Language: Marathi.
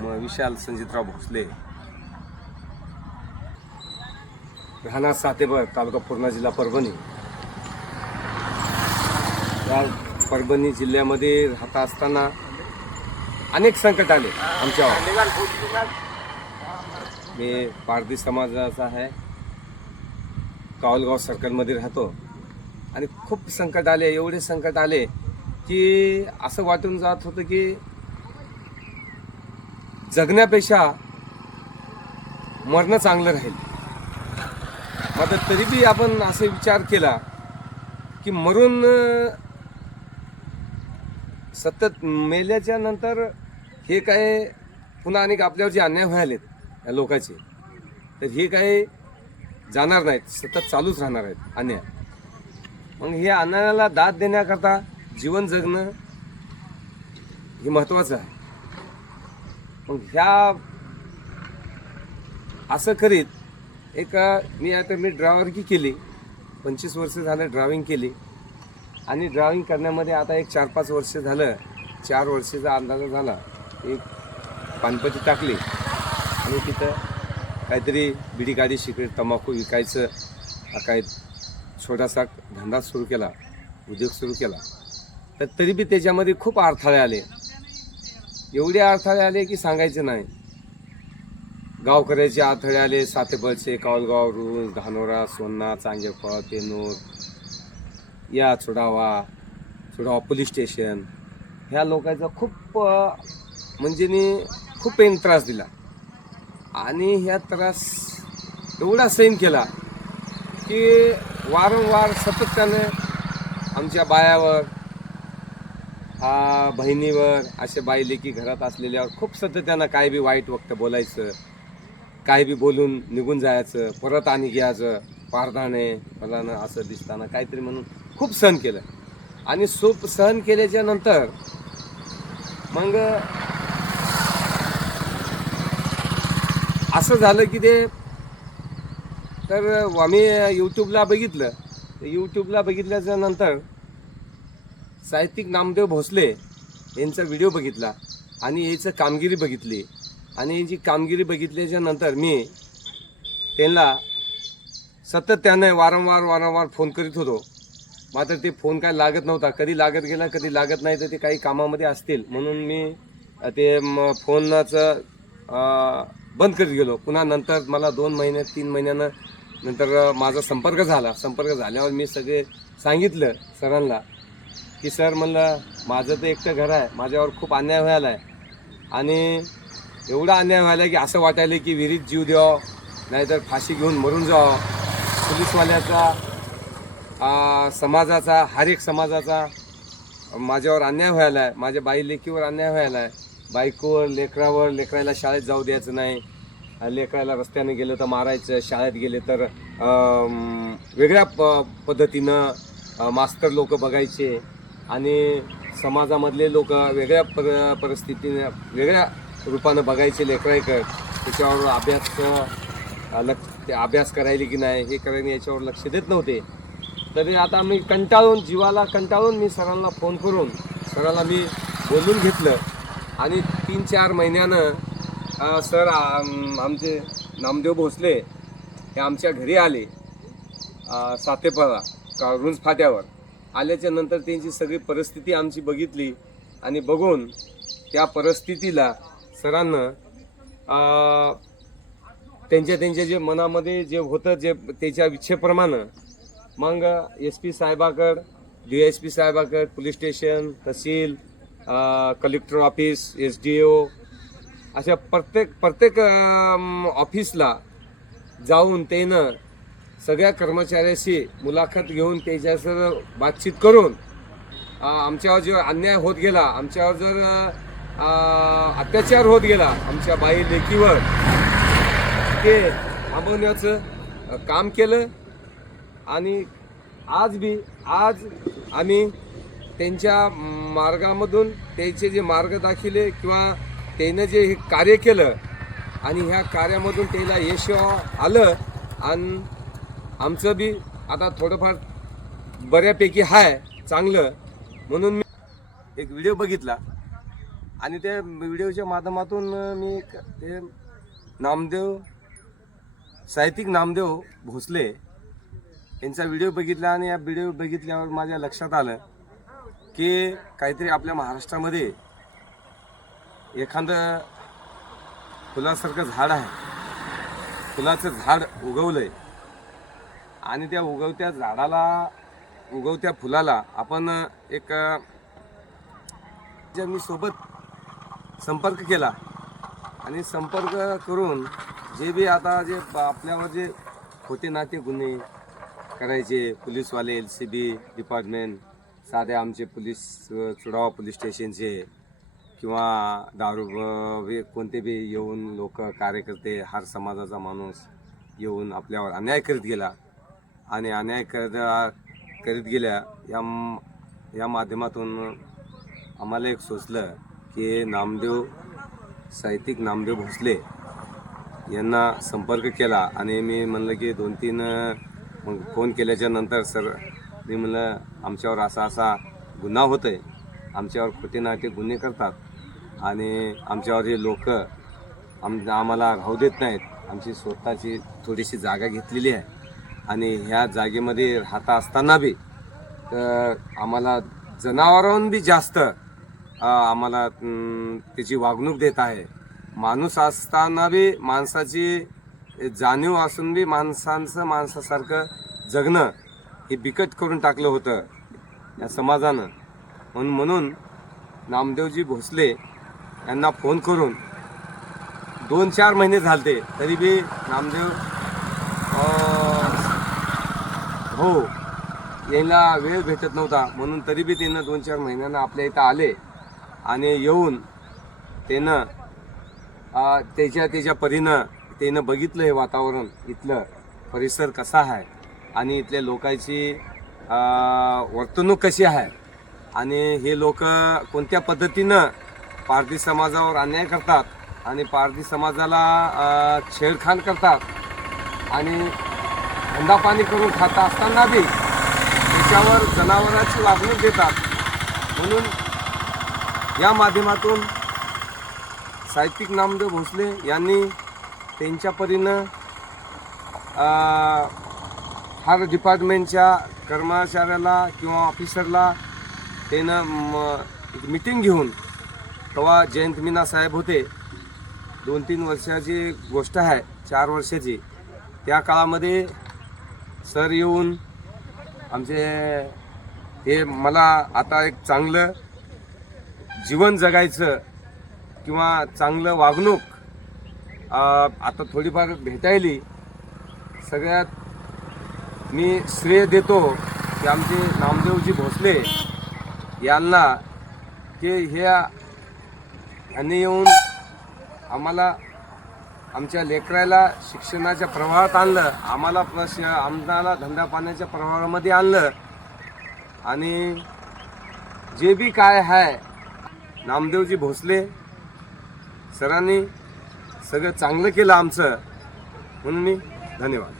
मग विशाल संजितराव भोसले. राहणार सातेबर तालुका पूर्णा जिल्हा परभणी. या परभणी जिल्ह्यामध्ये राहत असताना अनेक संकट आले आमच्यावर. मी पारधी समाजाचा आहे. कावलगाव सर्कलमध्ये राहतो. आणि खूप संकट आले एवढे संकट आले की असं वाटून जात होतं की जगण्यापेक्षा मरणं चांगलं राहील. मात्र तरी बी आपण असे विचार केला की मरून सतत मेल्याच्या नंतर हे काय पुन्हा अनेक आपल्यावर जे अन्याय व्हायलेत या लोकांचे तर हे काय जाणार नाहीत सतत चालूच राहणार आहेत अन्याय. मग हे अन्यायाला दाद देण्याकरता जीवन जगणं हे महत्त्वाचं आहे. मग ह्या असं करीत एक मी आता मी ड्रायव्हरकी केली. पंचवीस वर्ष झालं ड्रायव्हिंग केली. आणि ड्रायव्हिंग करण्यामध्ये आता एक चार पाच वर्ष झालं. चार वर्षाचा अंदाज झाला. एक पानपती टाकली. आणि तिथं काहीतरी बिडी गाडी शिकत तंबाखू विकायचं. हा काय छोटासा धंदा सुरू केला. उद्योग सुरू केला. तर तरी बी त्याच्यामध्ये खूप अडथळे आले. एवढे अडथळे आले की सांगायचं नाही. गावकऱ्याचे अडथळे आले सातेपळचे कावलगाव रूस धानोरा सोन्ना चांगेफळ पेनूर या चुडावा चुडावा पोलीस स्टेशन ह्या लोकांचा खूप म्हणजे मी खूप पेन त्रास दिला. आणि ह्या त्रास एवढा सहन केला की वारंवार सतत त्याने आमच्या बायावर हा बहिणीवर असे बाई लेकी घरात असलेल्यावर खूप सातत्यानं काय बी वाईट वक्त बोलायचं काय बी बोलून निघून जायचं परत आणि घ्यायचं पारधाने फलानं असं दिसताना काहीतरी म्हणून खूप सहन केलं. आणि सूप सहन केल्याच्यानंतर मग असं झालं की ते तर आम्ही यूट्यूबला बघितलं. यूट्यूबला बघितल्याच्या नंतर साहित्यिक नामदेव भोसले यांचा व्हिडिओ बघितला आणि याचं कामगिरी बघितली. आणि जी कामगिरी बघितल्याच्या नंतर मी त्यांना सातत्याने वारंवार वारंवार फोन करीत होतो. मात्र ते फोन काय लागत नव्हता. कधी लागत गेला कधी लागत नाही तर ते काही कामामध्ये असतील. म्हणून मी ते म, फोनाचं बंद करीत गेलो. पुन्हा नंतर मला दोन महिने तीन महिन्यानं नंतर माझा संपर्क झाला. संपर्क झाल्यावर मी सगळे सांगितलं सरांना. की सर म्हणलं माझं तर एकटं घर आहे माझ्यावर खूप अन्याय व्हायला आहे आणि एवढा अन्याय व्हायला की असं वाटायला की विहिरीत जीव द्यावं नाहीतर फाशी घेऊन मरून जावं. पोलीसवाल्याचा समाजाचा हर एक समाजाचा माझ्यावर अन्याय व्हायला आहे माझ्या बाई लेकीवर अन्याय व्हायला आहे बायकोवर लेकरावर लेकरायला शाळेत जाऊ द्यायचं नाही. लेकराला रस्त्याने गेलं तर मारायचं शाळेत गेले तर वेगळ्या प पद्धतीनं मास्तर लोक बघायचे. आणि समाजामधले लोक वेगळ्या पर परिस्थितीने वेगळ्या रूपानं बघायचे लेकराईकर त्याच्यावर अभ्यास लक्ष ते अभ्यास करायले की नाही हे करायला याच्यावर लक्ष देत नव्हते. तरी आता मी कंटाळून जीवाला कंटाळून मी सरांना फोन करून सराला मी बोलून घेतलं. आणि तीन चार महिन्यानं सर आम- आमचे नामदेव भोसले हे आमच्या घरी आले सातेपारा का रुंज फाट्यावर. आल्याच्यानंतर त्यांची सगळी परिस्थिती आमची बघितली आणि बघून त्या परिस्थितीला सरांना त्यांच्या त्यांच्या जे मनामध्ये जे होतं जे त्याच्या इच्छेप्रमाणे मग एस पी साहेबाकड D S P साहेबाकड police station tehsil collector office S D O अशा प्रत्येक प्रत्येक ऑफिसला जाऊन त्यानं सगळ्या कर्मचाऱ्याशी मुलाखत घेऊन त्याच्यासर बातचीत करून आमच्यावर जो अन्याय होत गेला आमच्यावर जर अत्याचार होत गेला आमच्या बाई लेकीवर ते थांबवण्याचं काम केलं. आणि आज बी आज आम्ही त्यांच्या मार्गामधून त्यांचे जे मार्ग दाखिले किंवा त्यानं जे हे कार्य केलं आणि ह्या कार्यामधून त्याला यश आलं आणि आमचं बी आता थोडंफार बऱ्यापैकी आहे चांगलं. म्हणून मी एक व्हिडिओ बघितला. आणि त्या व्हिडिओच्या माध्यमातून मी क- ते नामदेव साहित्यिक नामदेव भोसले यांचा व्हिडिओ बघितला आणि या व्हिडिओ बघितल्यावर माझ्या लक्षात आलं की काहीतरी आपल्या महाराष्ट्रामध्ये एखादं फुलासारखं झाड आहे. फुलाचं झाड उगवलं आहे आणि त्या उगवत्या झाडाला उगवत्या फुलाला आपण एक मी सोबत संपर्क केला आणि संपर्क करून जे बी आता जे आपल्यावर जे होते ना ते गुन्हे करायचे पोलीसवाले एल सी बी डिपार्टमेंट साधे आमचे पोलीस चुडावा पोलीस स्टेशनचे किंवा दारू कोणते बी येऊन लोक कार्यकर्ते हर समाजाचा माणूस येऊन आपल्यावर अन्याय करीत गेला आणि अन्याय करत करीत गेल्या या या माध्यमातून आम्हाला एक सोचलं की नामदेव साहित्यिक नामदेव भोसले यांना संपर्क केला आणि मी म्हणलं की दोन तीन मग फोन केल्याच्यानंतर सर मी म्हणलं आमच्यावर असा असा गुन्हा होतोय. आमच्यावर खोटे नाटे गुन्हे करतात आणि आमच्यावर हे लोक आम आम्हाला राहू देत नाहीत आमची स्वतःची थोडीशी जागा घेतलेली आहे. आणि ह्या जागेमध्ये राहता असताना बी तर आम्हाला जनावरांहून बी जास्त आम्हाला त्याची वागणूक देत आहे. माणूस असताना बी माणसाची जाणीव असून बी माणसांचं माणसासारखं जगणं हे बिकट करून टाकलं होतं या समाजानं. म्हणून म्हणून नामदेवजी भोसले यांना फोन करून दोन चार महिने झालते तरी बी नामदेव हो. यायला वेळ भेटत नव्हता. म्हणून तरी बी त्यांना दोन चार महिन्यानं आपल्या इथं आले आणि येऊन त्यानं त्याच्या त्याच्या परीनं त्यानं बघितलं हे वातावरण इथलं. परिसर कसा आहे? आणि इथल्या लोकांची वर्तणूक कशी आहे? आणि हे लोक कोणत्या पद्धतीनं पारधी समाजावर अन्याय करतात? आणि पारधी समाजाला छेडखान छेडखाण करतात? आणि धंदापाणी करून खाता असताना बी त्याच्यावर जनावरांची वागणूक देतात. म्हणून या माध्यमातून साहित्यिक नामदेव भोसले यांनी त्यांच्या परीनं हर डिपार्टमेंटच्या कर्मचाऱ्याला किंवा ऑफिसरला त्यानं मिटिंग घेऊन तेव्हा जयंत मीना साहेब होते. दोन तीन वर्षाची गोष्ट आहे चार वर्षाची. त्या काळामध्ये सर येऊन आमचे हे मला आता एक चांगलं जीवन जगायचं किंवा चांगलं वागणूक आता थोडीफार भेटायली सगळ्यात मी श्रेय देतो की आमचे नामदेवजी भोसले यांना की ह्या ह्यांनी येऊन आम्हाला आमच्या लेकराला शिक्षणाच्या प्रवाहात आणलं आम्हाला प्रश आम्हाला धंदा पाण्याच्या प्रवाहामध्ये आणलं. आणि जे बी काय आहे नामदेवजी भोसले सरांनी सगळं चांगलं केलं आमचं. म्हणून मी धन्यवाद.